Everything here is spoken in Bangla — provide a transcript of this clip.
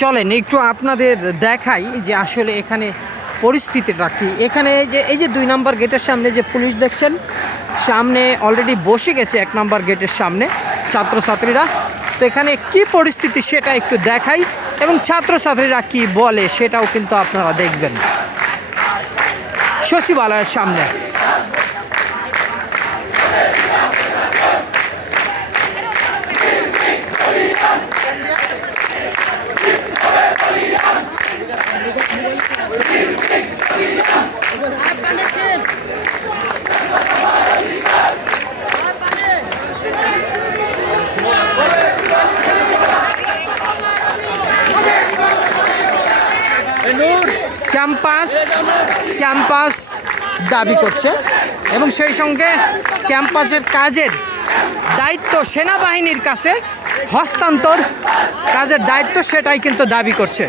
চলেন, একটু আপনাদের দেখাই যে আসলে এখানে পরিস্থিতিটা কি। এখানে যে, এই যে দুই নম্বর গেটের সামনে যে পুলিশ দেখছেন, সামনে অলরেডি বসে গেছে এক নম্বর গেটের সামনে ছাত্রছাত্রীরা। তো এখানে কি পরিস্থিতি সেটা একটু দেখাই এবং ছাত্রছাত্রীরা কি বলে সেটাও কিন্তু আপনারা দেখবেন। সচিবালয়ের সামনে। ক্যাম্পাস ক্যাম্পাস দাবি করছে এবং সেই সঙ্গে ক্যাম্পাসের কাজের দায়িত্ব সেনাবাহিনীর কাছে হস্তান্তর। কাজের দায়িত্ব সেটাই কিন্তু দাবি করছে।